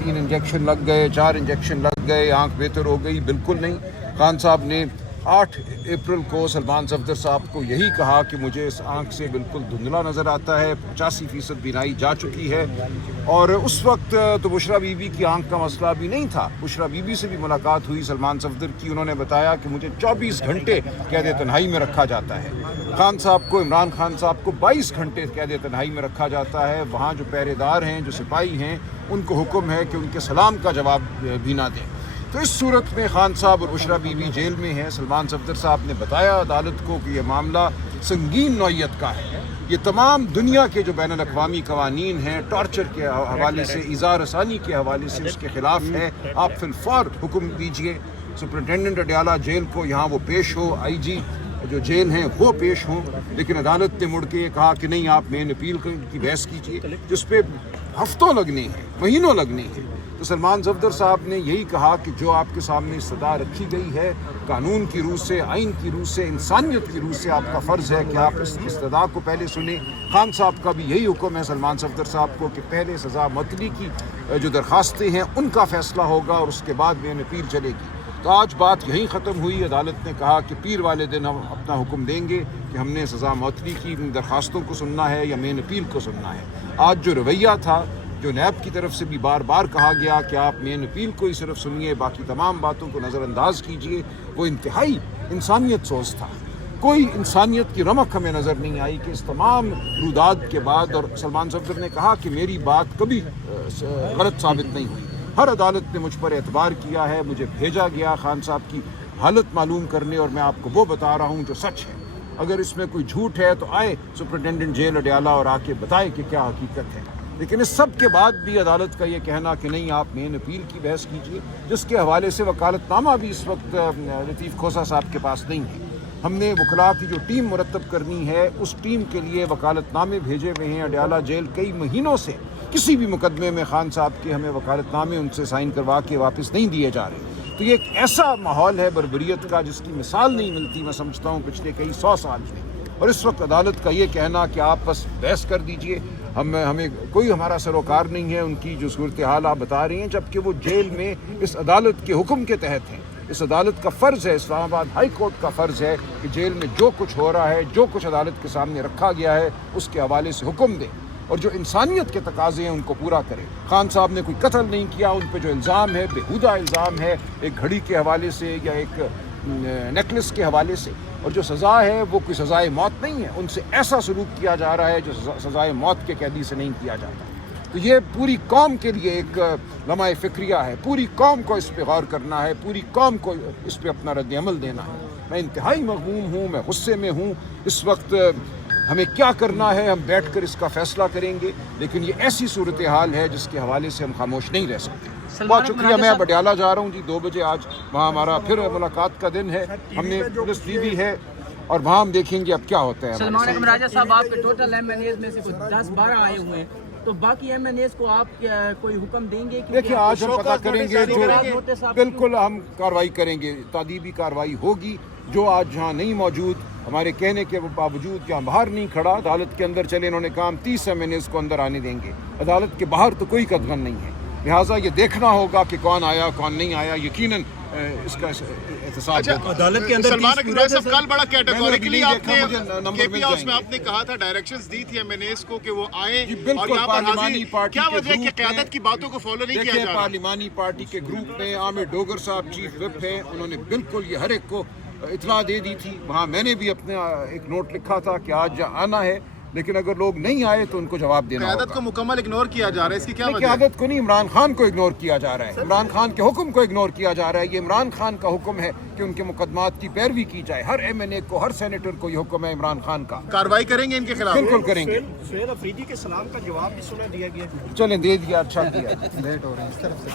3 injection लग गए, 4 injection लग गए, आंख बेहतर हो गई, बिल्कुल नहीं। खान साहब ने 8 अप्रैल को सलमान सफदर साहब को यही कहा कि मुझे इस आंख से बिल्कुल धुंधला नज़र आता है, 85% बीनाई जा चुकी है। और उस वक्त तो बुशरा बीबी की आंख का मसला भी नहीं था। बुशरा बीबी से भी मुलाकात हुई सलमान सफदर की, उन्होंने बताया कि मुझे 24 घंटे कैद तन्हाई में रखा जाता है। खान साहब को, इमरान खान साहब को 22 घंटे कैद तन्हाई में रखा जाता है। वहाँ जो पहरेदार हैं, जो सिपाही हैं, उनको हुक्म है कि उनके सलाम का जवाब भी ना दें। तो इस सूरत में खान साहब और बुशरा बीबी जेल में हैं। सलमान सफदर साहब ने बताया अदालत को कि यह मामला संगीन नौइयत का है। ये तमाम दुनिया के जो बैनुल अक़वामी कवानीन हैं, टॉर्चर के हवाले से, इज़ा रसानी के हवाले से उसके ख़िलाफ़ है। आप फिलफौर हुक्म दीजिए सुपरिटेंडेंट अडयाला जेल को, यहाँ वो पेश हो, IG जो जेल हैं वो पेश हों। लेकिन अदालत ने मुड़ के कहा कि नहीं, आप मेन अपील की बहस कीजिए, जिस पे हफ्तों लगने हैं, महीनों लगने हैं। तो सलमान सफदर साहब ने यही कहा कि जो आपके सामने सदा रखी गई है, कानून की रूह से, आइन की रूह से, इंसानियत की रूह से आपका फ़र्ज़ है कि आप इस इस्तदा को पहले सुने। खान साहब का भी यही हुक्म है सलमान सफदर साहब को कि पहले सज़ा मुअत्तली की जो दरख्वास्तें हैं उनका फ़ैसला होगा और उसके बाद मेन अपील चलेगी। तो आज बात यहीं ख़त्म हुई। अदालत ने कहा कि पीर वाले दिन हम अपना हुक्म देंगे कि हमने सज़ा मुअत्तली की दरख्वास्तों को सुनना है या मेन अपील को सुनना है। आज जो रवैया था, जो नैब की तरफ से भी बार बार कहा गया कि आप मेन अपील को ही सिर्फ सुनिए, बाकी तमाम बातों को नज़रअंदाज कीजिए, वो इंतहाई इंसानियत सोच था। कोई इंसानियत की रमक हमें नज़र नहीं आई कि इस तमाम रुदाद के बाद, और सलमान सफदर ने कहा कि मेरी बात कभी गलत साबित नहीं हुई। हर अदालत ने मुझ पर एतबार किया है, मुझे भेजा गया खान साहब की हालत मालूम करने, और मैं आपको वो बता रहा हूँ जो सच है। अगर इसमें कोई झूठ है तो आए सुपरिटेंडेंट जेल अडयाला और आके बताए कि क्या हकीकत है। लेकिन इस सब के बाद भी अदालत का ये कहना कि नहीं, आप मेन अपील की बहस कीजिए, जिसके हवाले से वकालतनामा भी इस वक्त लतीफ़ खोसा साहब के पास नहीं है। हमने वकला की जो टीम मुरतब करनी है, उस टीम के लिए वकालतनामे भेजे हुए हैं। अडयाला जेल कई महीनों से किसी भी मुकदमे में खान साहब के हमें वकालतनामे उनसे साइन करवा के वापस नहीं दिए जा रहे। तो ये एक ऐसा माहौल है बर्बरियत का जिसकी मिसाल नहीं मिलती, मैं समझता हूँ, पिछले कई 100 साल में। और इस वक्त अदालत का ये कहना कि आप बस बहस कर दीजिए, हमें कोई हमारा सरोकार नहीं है उनकी जो सूरत हाल आप बता रही हैं, जबकि वो जेल में इस अदालत के हुक्म के तहत हैं। इस अदालत का फ़र्ज़ है, इस्लामाबाद हाई कोर्ट का फ़र्ज़ है कि जेल में जो कुछ हो रहा है, जो कुछ अदालत के सामने रखा गया है, उसके हवाले से हुक्म दे और जो इंसानियत के तकाज़े हैं उनको पूरा करे। खान साहब ने कोई कत्ल नहीं किया, उन पर जो इल्ज़ाम है बेहुदा इल्ज़ाम है, एक घड़ी के हवाले से या एक नेकलेस के हवाले से, और जो सज़ा है वो कोई सज़ाए मौत नहीं है। उनसे ऐसा सलूक किया जा रहा है जो सज़ाए मौत के कैदी से नहीं किया जाता। तो ये पूरी कौम के लिए एक लम्हा फ़िक्रिया है, पूरी कौम को इस पर गौर करना है, पूरी कौम को इस पर अपना रद्द अमल देना है। मैं इंतहाई मग़मूम हूँ, मैं गुस्से में हूँ। इस वक्त हमें क्या करना है, हम बैठ कर इसका फ़ैसला करेंगे, लेकिन ये ऐसी सूरत हाल है जिसके हवाले से हम खामोश नहीं रह सकते। बहुत शुक्रिया। मैं अडयाला जा रहा हूँ जी 2 बजे, आज वहाँ हमारा फिर मुलाकात का दिन है। हमने पुलिस ली भी है और वहाँ हम देखेंगे अब क्या होता है। सलमान राजा साहब, आपके टोटल MNAs में से कुछ 10-12 आए हुए हैं, तो बाकी MNAs को आप कोई हुक्म देंगे? देखिए, आज हम पता करेंगे, जो बिल्कुल हम कार्रवाई करेंगे, तादीबी कार्रवाई होगी। जो आज यहाँ नहीं मौजूद, हमारे कहने के बावजूद यहाँ बाहर नहीं खड़ा, अदालत के अंदर चले, इन्होंने कहा हम 30 MNAs को अंदर आने देंगे। अदालत के बाहर तो कोई कदगन नहीं है, लिहाजा ये देखना होगा कि कौन आया कौन नहीं आया। यकीनन इसका एहतसाब अदालत के अंदर। सलमान अकबर साहब, कल बड़ा कैटेगोरिकली आपने केपी हाउस में आपने कहा था, डायरेक्शंस दी थी MNAs को कि वो आए और यहाँ पर हाजिर। क्या वजह है कि क़यादत की बातों को फॉलो नहीं किया जा रहा? पार्लिमानी पार्टी के ग्रुप में आमिर डोगर साहब चीफ विप हैं, उन्होंने बिल्कुल ये हर एक को इत्तला दे दी थी। वहाँ मैंने भी अपने एक नोट लिखा था कि आज आना है, लेकिन अगर लोग नहीं आए तो उनको जवाब देना होगा। क़यादत को मुकम्मल इग्नोर किया जा रहा है, इसकी क्या वजह है? क़यादत को नहीं, इमरान खान को इग्नोर किया जा रहा है, इमरान खान के हुक्म को इग्नोर किया जा रहा है। ये इमरान खान का हुक्म है कि उनके मुकदमात की पैरवी की जाए। हर MNA को, हर सेनेटर को ये हुक्म है इमरान खान का। कार्रवाई करेंगे इनके खिलाफ? बिल्कुल करेंगे। सुहेल अफरीदी के सलाम का जवाब भी सुना दिया गया। चलें, दे दिया, अच्छा किया। लेट हो रहे हैं इस तरफ से।